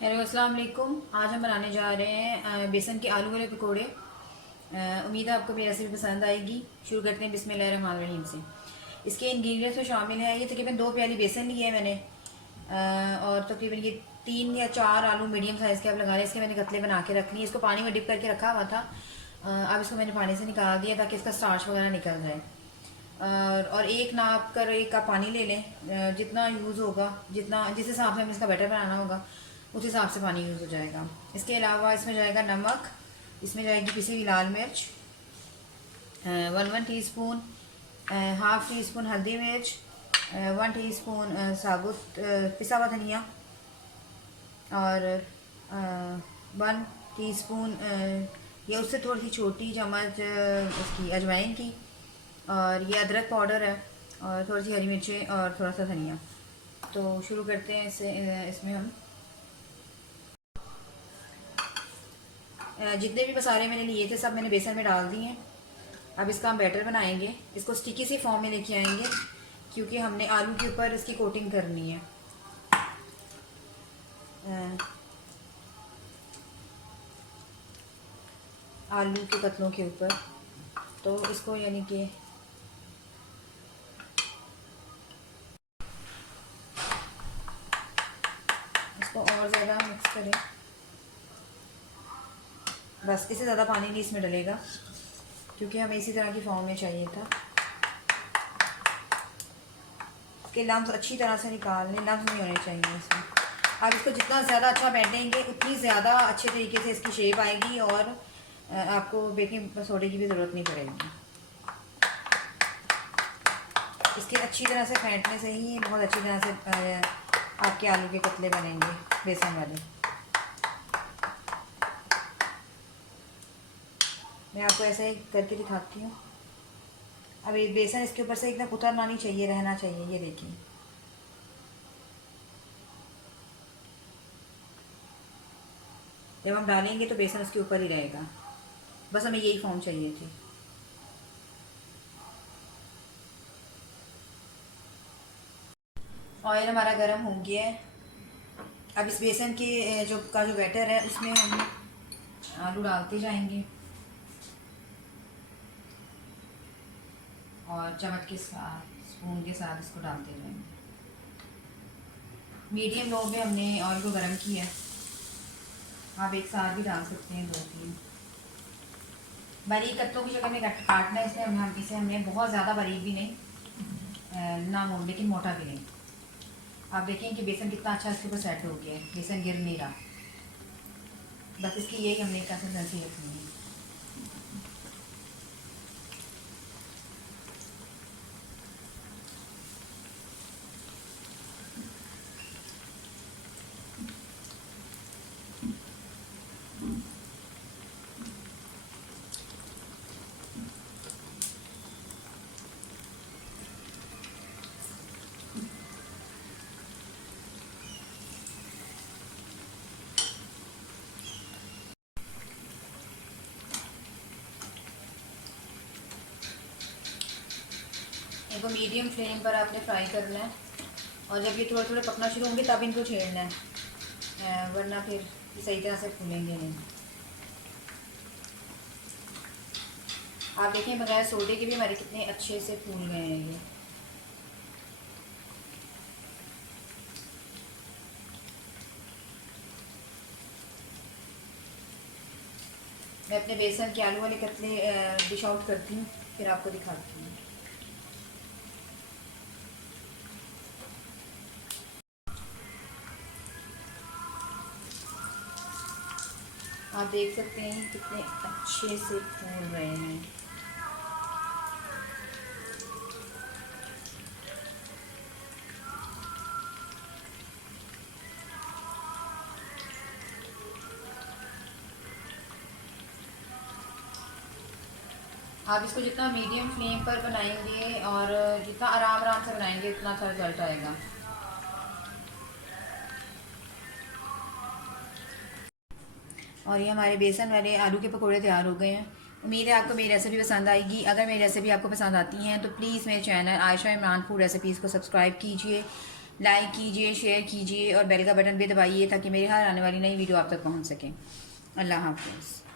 Hello अस्सलाम वालेकुम। आज हम बनाने जा रहे हैं बेसन के आलू वाले पकोड़े। उम्मीद है आपको मेरी रेसिपी पसंद आएगी। शुरू करते हैं बिस्मिल्लाहिर्रहमानिर्रहीम से। इसके इंग्रेडिएंट्स में शामिल है, ये तकरीबन 2 प्याली बेसन लिए है मैंने, और तकरीबन ये 3 या 4 आलू मीडियम साइज़ के आप लगा लें। इसके मैंने कतले बना के रख लिए। इसको पानी में डिप करके रखा हुआ था। अब इसको मैंने पानी से निकाल दिया ताकि इसका स्टार्च वगैरह निकल जाए। और एक नाप कर 1 कप पानी ले लें। जितना यूज़ होगा, जितना जिस हिसाब से हमें इसका बैटर बनाना होगा उस हिसाब से पानी यूज़ हो जाएगा। इसके अलावा इसमें जाएगा नमक, इसमें जाएगी पिसी हुई लाल मिर्च, 1 टीस्पून, हाफ़ टी स्पून हल्दी मिर्च, 1 टीस्पून साबुत पिसा हुआ धनिया, और 1 टीस्पून या उससे थोड़ी सी छोटी चम्मच उसकी अजवाइन की, और ये अदरक पाउडर है, और थोड़ी सी हरी मिर्चें और थोड़ा सा धनिया। तो शुरू करते हैं इससे। इसमें हम जितने भी मसाले मैंने लिए थे सब मैंने बेसन में डाल दिए हैं। अब इसका हम बैटर बनाएंगे। इसको स्टिकी सी फॉर्म में लेके आएंगे क्योंकि हमने आलू के ऊपर इसकी कोटिंग करनी है। आलू के कतलों के ऊपर, तो इसको यानी कि इसको और ज़्यादा मिक्स करें। बस इससे ज़्यादा पानी नहीं इसमें डलेगा क्योंकि हमें इसी तरह की फॉर्म में चाहिए था। इसके लम्स अच्छी तरह से निकाल लें, लम्स नहीं होने चाहिए इसमें। अब इसको जितना ज़्यादा अच्छा बैठेंगे उतनी ज़्यादा अच्छे तरीके से इसकी शेप आएगी और आपको बेकिंग सोडे की भी ज़रूरत नहीं पड़ेगी। इसके अच्छी तरह से फेंटने से ही बहुत अच्छी तरह से आपके आलू के कतले बनेंगे बेसन वाले। मैं आपको ऐसे ही करके दिखाती हूँ। अब ये बेसन इसके ऊपर से एकदम उतरना नहीं चाहिए, रहना चाहिए। ये देखिए, जब हम डालेंगे तो बेसन उसके ऊपर ही रहेगा। बस हमें यही फॉर्म चाहिए थी। ऑयल हमारा गर्म हो गया है। अब इस बेसन के जो बैटर है उसमें हम आलू डालते जाएंगे और चम्मच के साथ, स्पून के साथ इसको डालते जाएंगे। मीडियम लो में हमने ऑयल को गर्म किया है। आप एक साथ भी डाल सकते हैं, 2-3 बारीक कत्तों की जगह में काटना है। इसलिए हमने बहुत ज़्यादा बारीक भी नहीं, ना हो लेकिन मोटा भी नहीं। आप देखें कि बेसन कितना अच्छा इसके ऊपर सेट हो गया है, बेसन गिर नहीं रहा। बस इसकी यही हमने कंसिस्टेंसी रखनी है। इनको मीडियम फ्लेम पर आपने फ्राई करना है, और जब ये थोड़े थोड़े पकना शुरू होंगे तब इनको छेड़ना है, वरना फिर सही तरह से फूलेंगे नहीं। आप देखें बगैर सोडे के भी हमारे कितने अच्छे से फूल गए हैं ये। मैं अपने बेसन के आलू वाले कतले डिश आउट करती हूँ, फिर आपको दिखाती हूँ। आप देख सकते हैं कितने अच्छे से फूल रहे हैं। आप इसको जितना मीडियम फ्लेम पर बनाएंगे और जितना आराम आराम से बनाएंगे उतना अच्छा रिजल्ट आएगा। और ये हमारे बेसन वाले आलू के पकोड़े तैयार हो गए हैं। उम्मीद है आपको मेरी रेसिपी पसंद आएगी। अगर मेरी रेसिपी आपको पसंद आती हैं तो प्लीज़ मेरे channel Ayesha Imran food recipes को सब्सक्राइब कीजिए, लाइक कीजिए, शेयर कीजिए और बेल का बटन भी दबाइए ताकि मेरी हर आने वाली नई वीडियो आप तक पहुंच सके। अल्लाह हाफिज़।